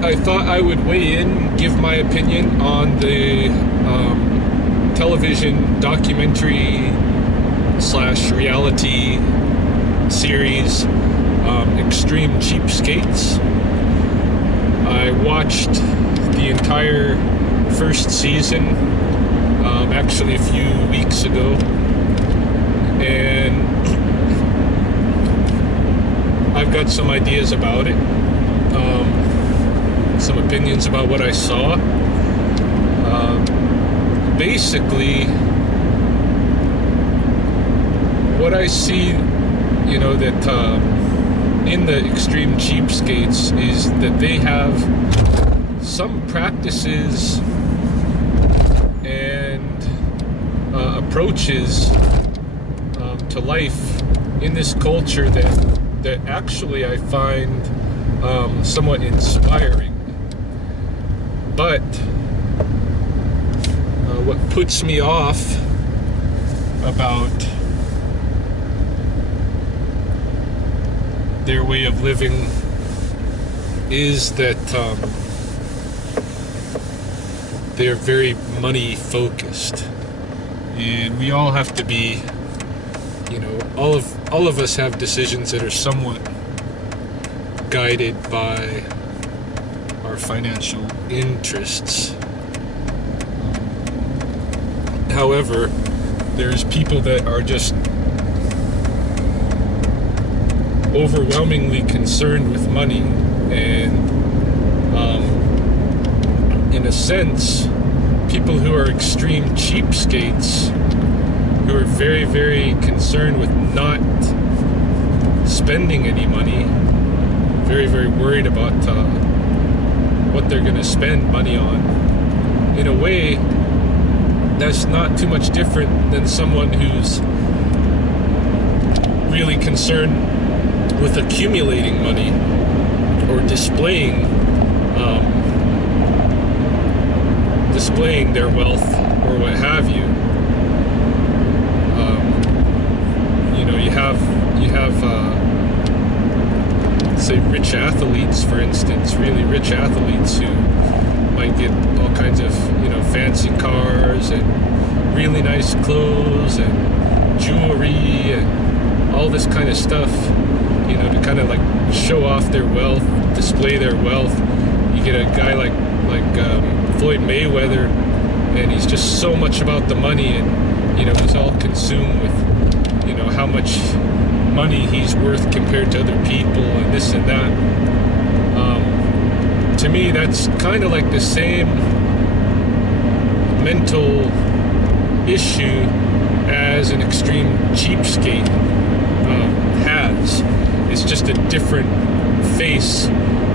I thought I would weigh in, give my opinion on the television documentary / reality series Extreme Cheapskates. I watched the entire first season actually a few weeks ago, and I've got some ideas about it, some opinions about what I saw. Basically, what I see, that in the Extreme Cheapskates is that they have some practices and approaches to life in this culture that actually I find somewhat inspiring. But what puts me off about their way of living is that they're very money focused, and we all have to be, all of us have decisions that are somewhat guided by our financial interests. However, there's people that are just overwhelmingly concerned with money, and in a sense, people who are extreme cheapskates, who are very, very concerned with not spending any money, very, very worried about what they're going to spend money on. In a way, that's not too much different than someone who's really concerned with accumulating money or displaying their wealth or what have you. You have say rich athletes, for instance, really rich athletes who might get all kinds of fancy cars and really nice clothes and jewelry and all this kind of stuff, to kind of like show off their wealth, display their wealth. You get a guy like Floyd Mayweather, and he's just so much about the money, and he's all consumed with how much money he's worth compared to other people and this and that. To me, that's kind of like the same mental issue as an extreme cheapskate has. It's just a different face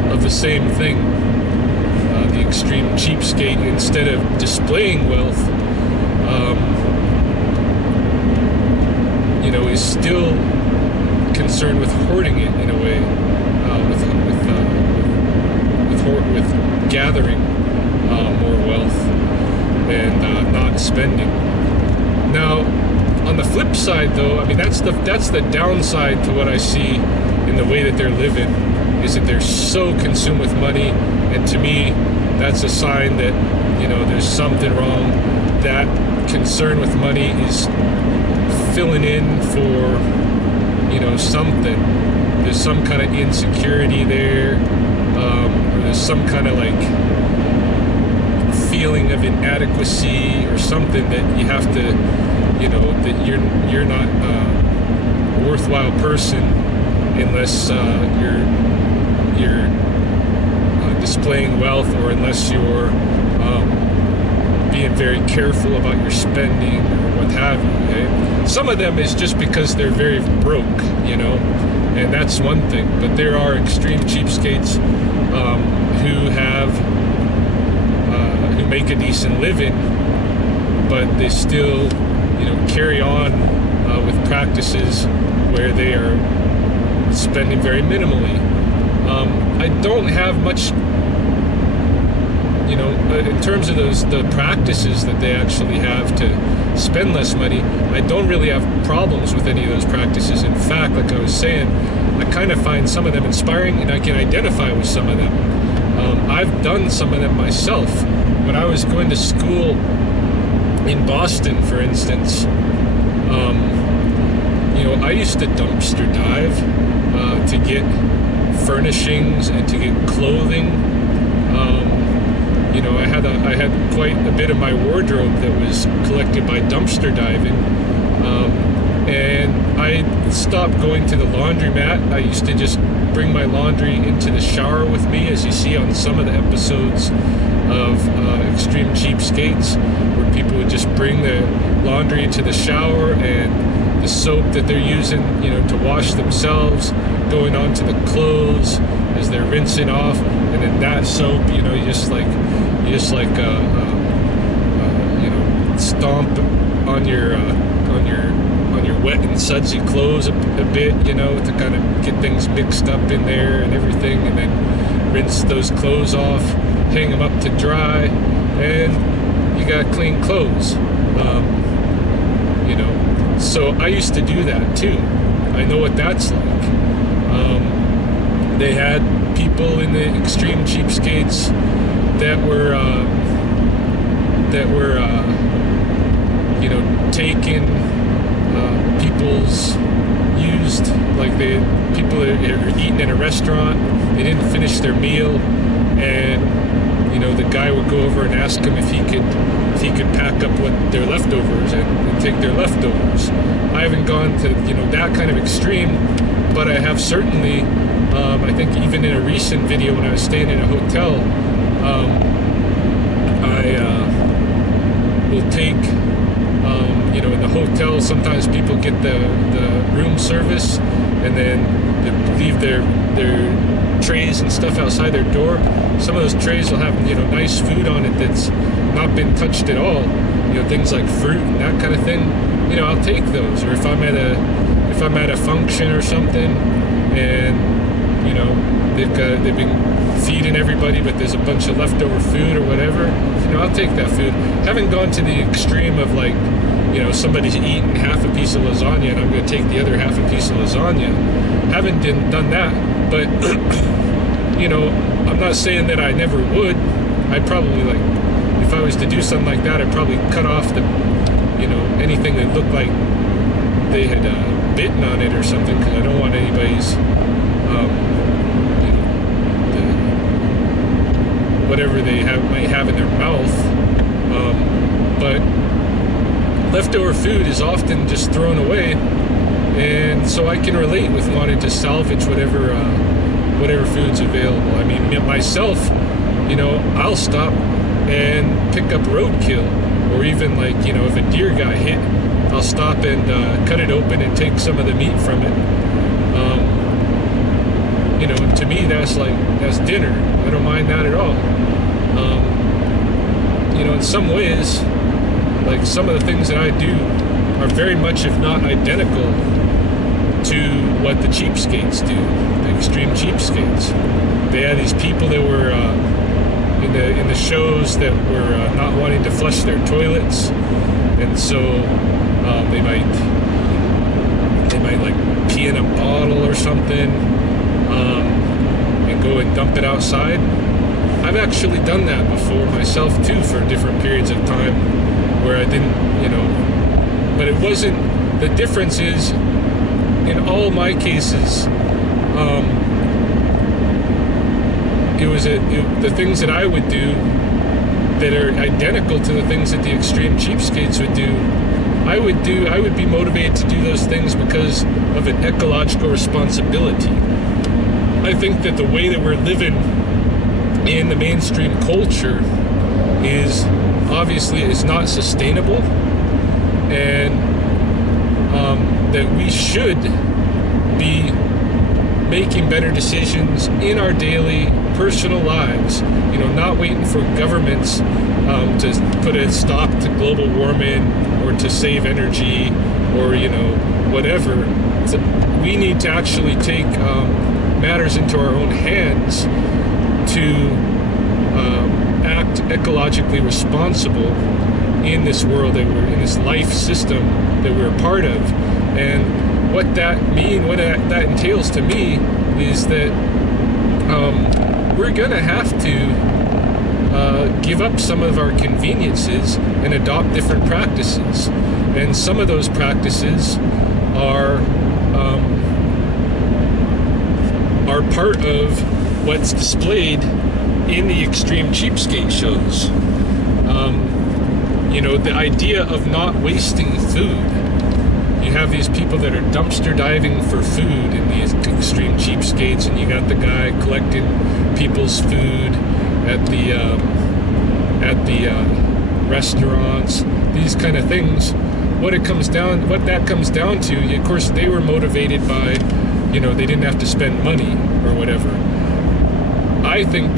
of the same thing. The extreme cheapskate, instead of displaying wealth, is still concerned with hoarding it in a way, with gathering more wealth and not spending. Now, on the flip side, though, that's the downside to what I see in the way that they're living, is that they're so consumed with money, and to me, that's a sign that there's something wrong. That concern with money is filling in for something. There's some kind of insecurity there, or there's some kind of like feeling of inadequacy or something that you have to, that you're not a worthwhile person unless you're displaying wealth, or unless you're being very careful about your spending or what have you. Okay? Some of them is just because they're very broke, and that's one thing. But there are extreme cheapskates who make a decent living, but they still, carry on with practices where they are spending very minimally. I don't have much, in terms of the practices that they actually have to spend less money. I don't really have problems with any of those practices. In fact, like I was saying, I kind of find some of them inspiring, and I can identify with some of them. I've done some of them myself. When I was going to school in Boston, for instance, I used to dumpster dive to get furnishings and to get clothing. I had quite a bit of my wardrobe that was collected by dumpster diving. And I stopped going to the laundromat. I used to just bring my laundry into the shower with me, as you see on some of the episodes of Extreme Cheapskates, where people would just bring the laundry into the shower, and the soap that they're using, to wash themselves, going onto the clothes as they're rinsing off, and then that soap, you just stomp on your wet and sudsy clothes a bit, to kind of get things mixed up in there and everything, and then rinse those clothes off, hang them up to dry, and you got clean clothes. So I used to do that too. I know what that's like. They had people in the Extreme Cheapskates that were taking people's used, people that are eating in a restaurant, they didn't finish their meal, and the guy would go over and ask him if he could pack up what their leftovers and take their leftovers. I haven't gone to that kind of extreme, but I have certainly, I think even in a recent video when I was staying in a hotel, I will take, in the hotel, sometimes people get the room service, and then they leave their trays and stuff outside their door. Some of those trays will have nice food on it that's not been touched at all, things like fruit and that kind of thing. I'll take those. Or if I'm at a function or something, and they've been feeding everybody, but there's a bunch of leftover food or whatever, I'll take that food. Haven't gone to the extreme of somebody's eating half a piece of lasagna and I'm going to take the other half a piece of lasagna. Haven't done that, but I'm not saying that I never would. I'd probably, if I was to do something like that, I'd probably cut off anything that looked like they had bitten on it or something, because I don't want anybody's whatever they might have in their mouth. But leftover food is often just thrown away, and so I can relate with wanting to salvage whatever food's available. I mean, myself, I'll stop and pick up roadkill, or even if a deer got hit, I'll stop and cut it open and take some of the meat from it. And to me, that's dinner. I don't mind that at all. In some ways, some of the things that I do are very much, if not identical, to what the cheapskates do, the Extreme Cheapskates. They had these people that were in the shows that were not wanting to flush their toilets, and so they might pee in a bottle or something, and go and dump it outside. I've actually done that before myself too, for different periods of time where I didn't, but it wasn't. The difference is, in all my cases, the things that I would do that are identical to the things that the Extreme Cheapskates would do. I would be motivated to do those things because of an ecological responsibility. I think that the way that we're living in the mainstream culture is not sustainable, and that we should be making better decisions in our daily personal lives, not waiting for governments to put a stop to global warming or to save energy or whatever. So we need to actually take matters into our own hands to act ecologically responsible in this world that we're in, this life system that we're a part of. And what that entails to me is that we're we're gonna have to give up some of our conveniences and adopt different practices. And some of those practices are part of what's displayed in the Extreme Cheapskate shows. You know, the idea of not wasting food. You have these people that are dumpster diving for food in these Extreme Cheapskates, and you got the guy collecting people's food at the restaurants, these kind of things. What that comes down to, of course, they were motivated by, you know, they didn't have to spend money or whatever. I think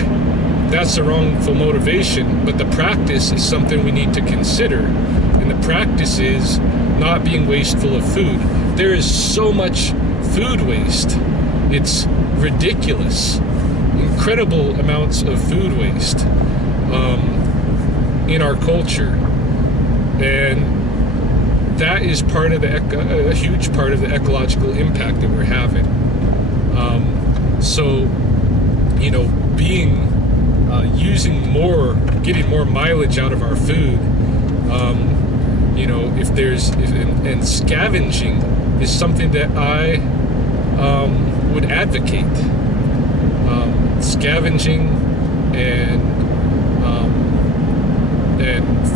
that's a wrongful motivation, but the practice is something we need to consider. And the practice is not being wasteful of food. There is so much food waste. It's ridiculous. Incredible amounts of food waste in our culture. And that is part of a huge part of the ecological impact that we're having. So, you know, using more, getting more mileage out of our food, you know, and scavenging is something that I would advocate. Scavenging and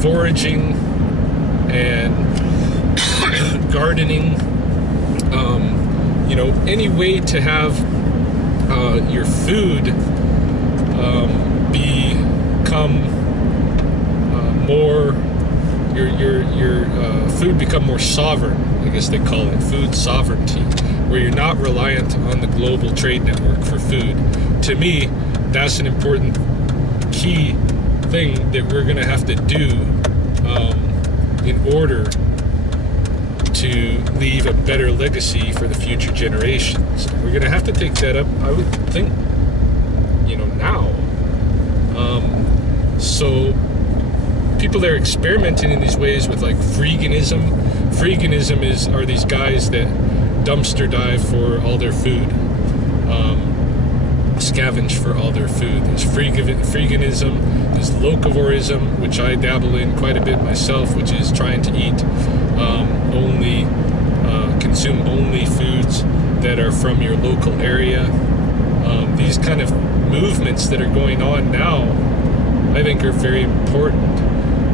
foraging and gardening, you know, any way to have your food become more, your food become more sovereign, I guess they call it, food sovereignty, where you're not reliant on the global trade network for food. To me, that's an important key thing that we're going to have to do in order to leave a better legacy for the future generations. We're going to have to take that up, I would think, you know, now. So people that are experimenting in these ways with like freeganism. Freeganism are these guys that dumpster dive for all their food, scavenge for all their food. There's freeganism, there's locavorism, which I dabble in quite a bit myself, which is trying to eat consume only foods that are from your local area. These kind of movements that are going on now, I think, are very important,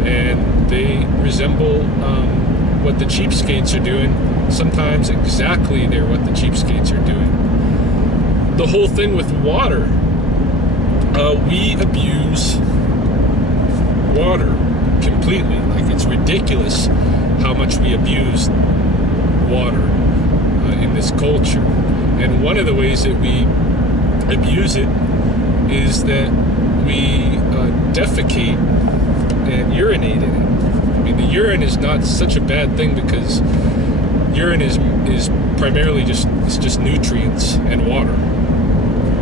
and they resemble what the cheapskates are doing. Sometimes exactly they're what the cheapskates are doing. The whole thing with water, we abuse water completely. Like, it's ridiculous how much we abuse water in this culture. And one of the ways that we abuse it is that we defecate and urinate in it. I mean, the urine is not such a bad thing, because urine is primarily just nutrients and water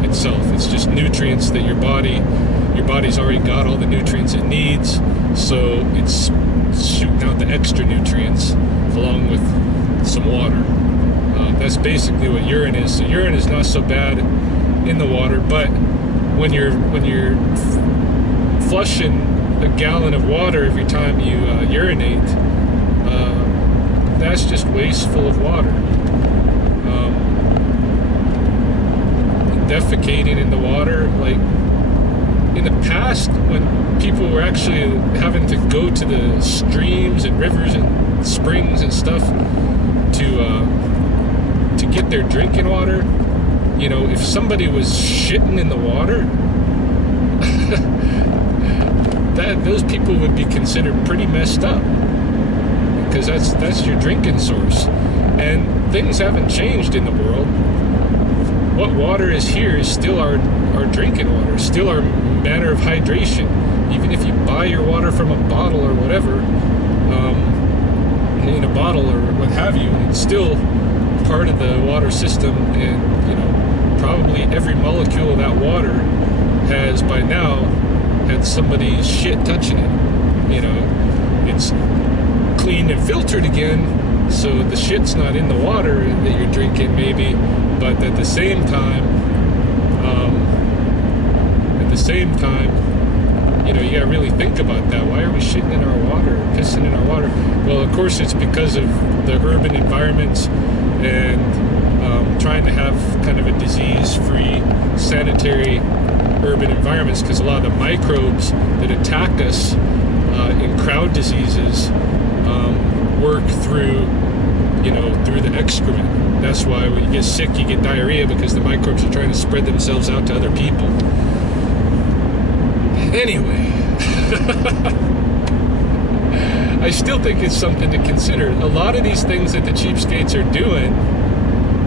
itself. It's just nutrients that your body's already got all the nutrients it needs, so it's shooting out the extra nutrients along with some water. That's basically what urine is. So urine is not so bad in the water, but when you're flushing a gallon of water every time you urinate, that's just wasteful of water. Defecating in the water, like in the past, when people were actually having to go to the streams and rivers and springs and stuff to get their drinking water, you know, if somebody was shitting in the water, those people would be considered pretty messed up, because that's your drinking source. And things haven't changed in the world. What water is here is still our drinking water, still our manner of hydration. Even if you buy your water from a bottle or whatever, in a bottle or what have you, it's still part of the water system. And, you know, probably every molecule of that water has by now had somebody's shit touching it. You know, it's cleaned and filtered again, so the shit's not in the water that you're drinking, maybe, but at the same time, same time, you know, you gotta really think about that. Why are we shitting in our water, pissing in our water? Well, of course, it's because of the urban environments and trying to have kind of a disease-free, sanitary urban environments, because a lot of the microbes that attack us in crowd diseases work through, you know, through the excrement. That's why when you get sick, you get diarrhea, because the microbes are trying to spread themselves out to other people. Anyway, I still think it's something to consider. A lot of these things that the cheapskates are doing,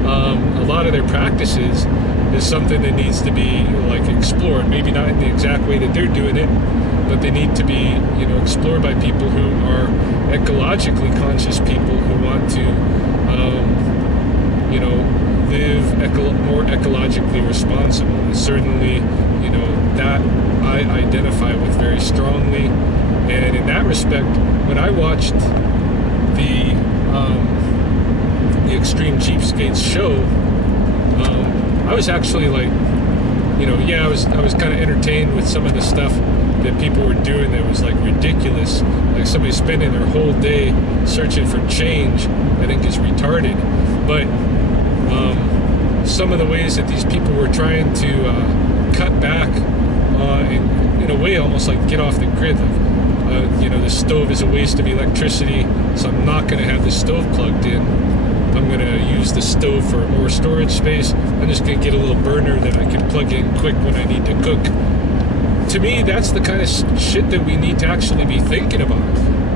a lot of their practices, is something that needs to be like explored. Maybe not in the exact way that they're doing it, but they need to be, you know, explored by people who are ecologically conscious, people who want to, you know, live more ecologically responsible. And certainly, you know, that I identify with very strongly. And in that respect, when I watched the Extreme Cheapskates show, I was actually like, you know, yeah, I was kind of entertained with some of the stuff that people were doing that was like ridiculous. Like somebody spending their whole day searching for change, I think is retarded. But some of the ways that these people were trying to cut back in a way almost like get off the grid. Like, you know, the stove is a waste of electricity, so I'm not going to have the stove plugged in. I'm going to use the stove for more storage space. I'm just going to get a little burner that I can plug in quick when I need to cook. To me, that's the kind of shit that we need to actually be thinking about.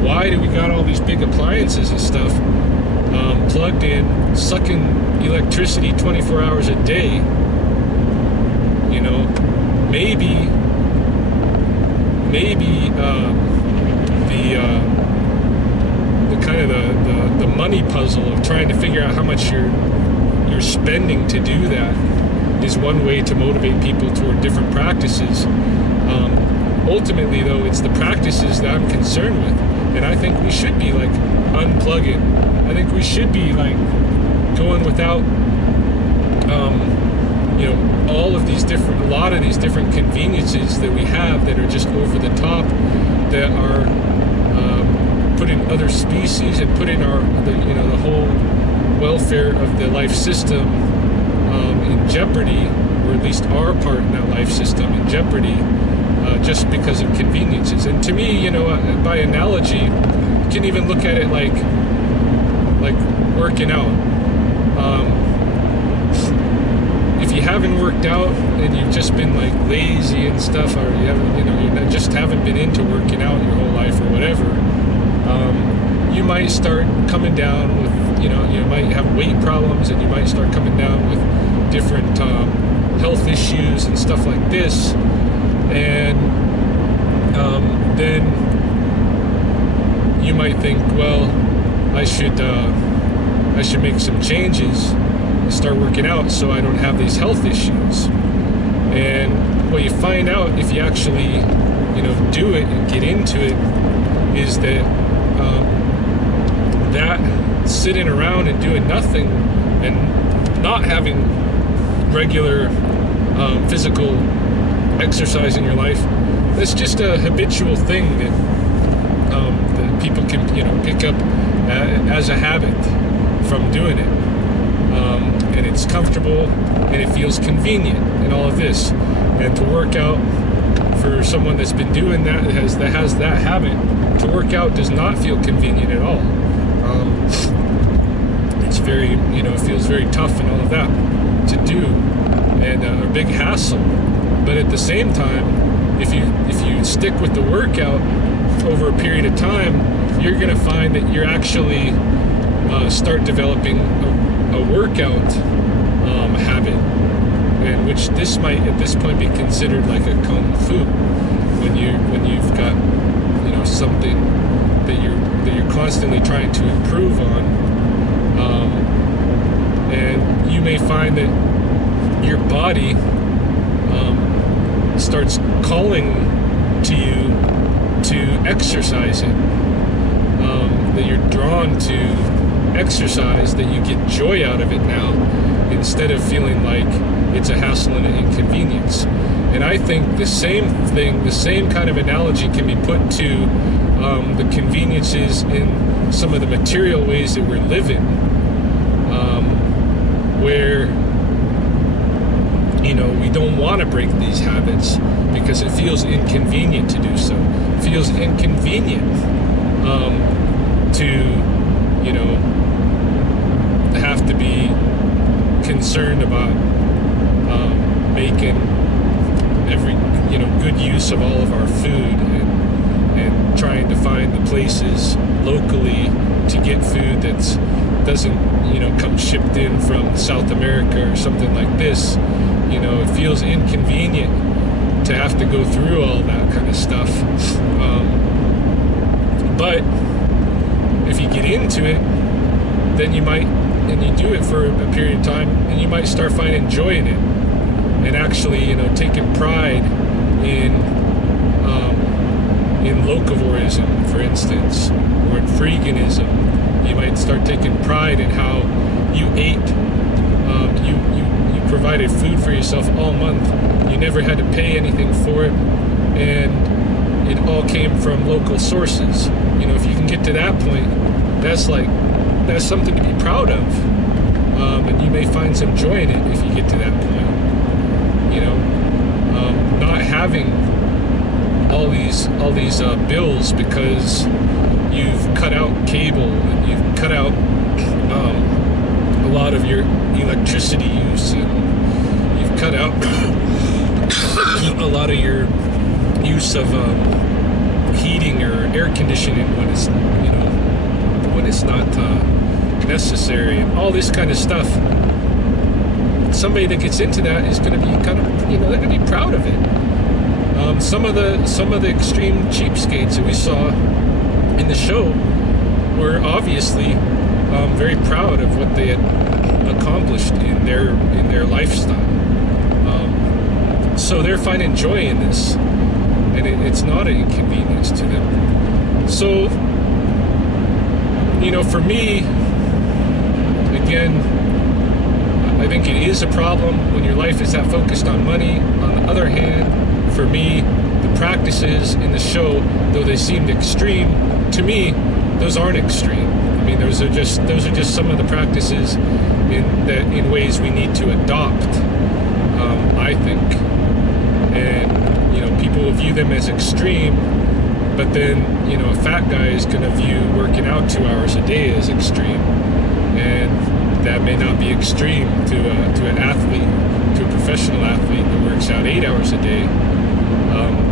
Why do we got all these big appliances and stuff plugged in, sucking electricity 24 hours a day? You know, maybe the kind of the money puzzle of trying to figure out how much you're spending to do that is one way to motivate people toward different practices. Ultimately, though, it's the practices that I'm concerned with, and I think we should be like unplugging. I think we should be like going without, you know, a lot of these different conveniences that we have that are just over the top, that are putting other species and putting the whole welfare of the life system in jeopardy, or at least our part in that life system in jeopardy, just because of conveniences. And to me, you know, by analogy, you can even look at it like working out. If you haven't worked out and you've just been like lazy and stuff, or you haven't, you know, you just haven't been into working out your whole life or whatever, you might start coming down with, you know, you might have weight problems, and you might start coming down with different health issues and stuff like this. And then you might think, well, I should make some changes and start working out so I don't have these health issues. And what you find out if you actually, you know, do it and get into it is that that sitting around and doing nothing and not having regular physical exercise in your life, that's just a habitual thing that people can, you know, pick up as a habit from doing it. And it's comfortable and it feels convenient and all of this. And to work out, for someone that's been doing that, that has that habit, to work out does not feel convenient at all. It's very, you know, it feels very tough and all of that to do, and a big hassle. But at the same time, if you stick with the workout over a period of time, you're going to find that you're actually start developing a workout habit, and which this might at this point be considered like a kung fu, when you've got, you know, something that you're constantly trying to improve on, and you may find that your body starts calling to you to exercise it, that you're drawn to exercise, that you get joy out of it now, instead of feeling like it's a hassle and an inconvenience. And I I think the same thing, the same kind of analogy can be put to the conveniences in some of the material ways that we're living, where, you know, we don't want to break these habits because it feels inconvenient to do so. It feels inconvenient to, you know, have to be concerned about making every, you know, good use of all of our food, and trying to find the places locally to get food that's doesn't, you know, come shipped in from South America or something like this. You know, it feels inconvenient to have to go through all that kind of stuff. But if you get into it, then you might, and you do it for a period of time, and you might start finding joy in it, and actually, you know, taking pride in locavorism, for instance, or in freeganism. You might start taking pride in how you ate, you provided food for yourself all month. You never had to pay anything for it, and it all came from local sources. You know, if you can get to that point, that's something to be proud of, and you may find some joy in it if you get to that point. You know, not having all these bills because you've cut out cable and you've cut out a lot of your electricity use, and you've cut out a lot of your use of heating or air conditioning when it's, you know, when it's not necessary, and all this kind of stuff. Somebody that gets into that is going to be kind of, you know, they're going to be proud of it. Some of the extreme cheapskates that we saw in the show were obviously very proud of what they had accomplished in their lifestyle. So they're finding joy in this, and it's not an inconvenience to them. So, you know, for me, again, I think it is a problem when your life is that focused on money. On the other hand, for me, the practices in the show, though they seemed extreme, to me, those aren't extreme. I mean, those are just some of the practices in ways we need to adopt, I think. And, you know, people will view them as extreme, but then, you know, a fat guy is going to view working out 2 hours a day as extreme. And that may not be extreme to an athlete, to a professional athlete that works out 8 hours a day.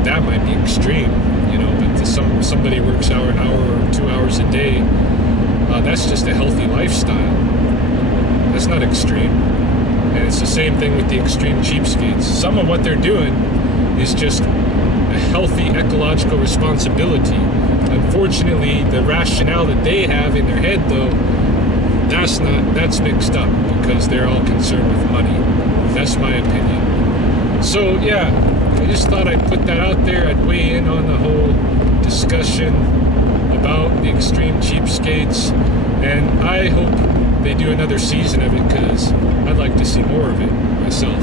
That might be extreme, you know, but to somebody who works out an hour or 2 hours a day, that's just a healthy lifestyle. That's not extreme. And it's the same thing with the extreme cheapskates. Some of what they're doing is just a healthy ecological responsibility. Unfortunately, the rationale that they have in their head, though, that's mixed up because they're all concerned with money. That's my opinion. So yeah, I just thought I'd put that out there. I'd weigh in on the whole discussion about the extreme cheapskates, and I hope they do another season of it because I'd like to see more of it myself.